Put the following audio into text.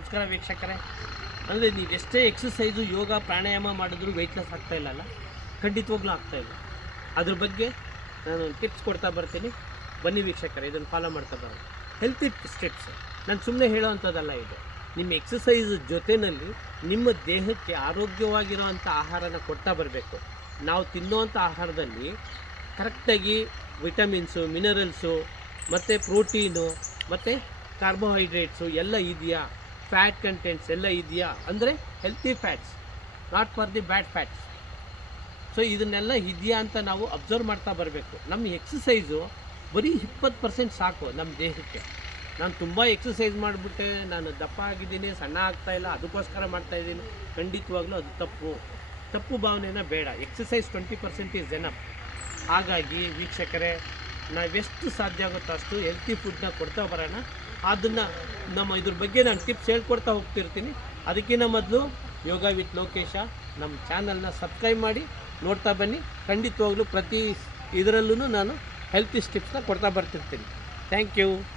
ನಮಸ್ಕಾರ ವೀಕ್ಷಕರೇ. ಅಂದರೆ ನೀವು ಎಷ್ಟೇ ಎಕ್ಸಸೈಸು ಯೋಗ ಪ್ರಾಣಾಯಾಮ ಮಾಡಿದ್ರೂ ವೆಯ್ಟ್ ಲಾಸ್ ಆಗ್ತಾಯಿಲ್ಲಲ್ಲ, ಖಂಡಿತವಾಗ್ಲೂ ಆಗ್ತಾಯಿಲ್ಲ. ಅದ್ರ ಬಗ್ಗೆ ನಾನು ಟಿಪ್ಸ್ ಕೊಡ್ತಾ ಬರ್ತೀನಿ, ಬನ್ನಿ ವೀಕ್ಷಕರೇ, ಇದನ್ನು ಫಾಲೋ ಮಾಡ್ತಾ ಬರೋದು. ಹೆಲ್ತಿ ಸ್ಟೆಪ್ಸ್ ನಾನು ಸುಮ್ಮನೆ ಹೇಳೋವಂಥದ್ದಲ್ಲ. ಇದು ನಿಮ್ಮ ಎಕ್ಸಸೈಸ್ ಜೊತೆಯಲ್ಲಿ ನಿಮ್ಮ ದೇಹಕ್ಕೆ ಆರೋಗ್ಯವಾಗಿರೋವಂಥ ಆಹಾರನ ಕೊಡ್ತಾ ಬರಬೇಕು. ನಾವು ತಿನ್ನೋವಂಥ ಆಹಾರದಲ್ಲಿ ಕರೆಕ್ಟಾಗಿ ವಿಟಮಿನ್ಸು, ಮಿನರಲ್ಸು ಮತ್ತು ಪ್ರೋಟೀನು ಮತ್ತು ಕಾರ್ಬೋಹೈಡ್ರೇಟ್ಸು ಎಲ್ಲ ಇದೆಯಾ, ಫ್ಯಾಟ್ ಕಂಟೆಂಟ್ಸ್ ಎಲ್ಲ ಇದೆಯಾ ಅಂದರೆ healthy fats, not for the bad fats. So ಇದನ್ನೆಲ್ಲ ಇದೆಯಾ ಅಂತ ನಾವು ಅಬ್ಸರ್ವ್ ಮಾಡ್ತಾ ಬರಬೇಕು. ನಮ್ಮ ಎಕ್ಸಸೈಸು ಬರೀ 20% ಸಾಕು ನಮ್ಮ ದೇಹಕ್ಕೆ. ನಾನು ತುಂಬ ಎಕ್ಸಸೈಸ್ ಮಾಡಿಬಿಟ್ಟೆ, ನಾನು ದಪ್ಪ ಆಗಿದ್ದೀನಿ, ಸಣ್ಣ ಆಗ್ತಾಯಿಲ್ಲ, ಅದಕ್ಕೋಸ್ಕರ ಮಾಡ್ತಾಯಿದ್ದೀನಿ, ಖಂಡಿತವಾಗ್ಲೂ ಅದು ತಪ್ಪು ಭಾವನೆನ ಬೇಡ. Exercise 20% is enough. ಹಾಗಾಗಿ ವೀಕ್ಷಕರೇ, ನಾವೆಷ್ಟು ಸಾಧ್ಯ ಆಗುತ್ತೋ ಅಷ್ಟು ಹೆಲ್ತಿ ಫುಡ್ನ ಕೊಡ್ತಾ ಬರೋಣ. ಅದನ್ನು ಇದ್ರ ಬಗ್ಗೆ ನಾನು ಟಿಪ್ಸ್ ಹೇಳ್ಕೊಡ್ತಾ ಹೋಗ್ತಿರ್ತೀನಿ. ಅದಕ್ಕಿಂತ ಮೊದಲು ಯೋಗ ವಿತ್ ಲೋಕೇಶ ನಮ್ಮ ಚಾನಲ್ನ ಸಬ್ಸ್ಕ್ರೈಬ್ ಮಾಡಿ ನೋಡ್ತಾ ಬನ್ನಿ. ಖಂಡಿತವಾಗ್ಲೂ ಪ್ರತಿ ಇದರಲ್ಲೂ ನಾನು ಹೆಲ್ತಿ ಟಿಪ್ಸ್ನ ಕೊಡ್ತಾ ಬರ್ತಿರ್ತೀನಿ. Thank you.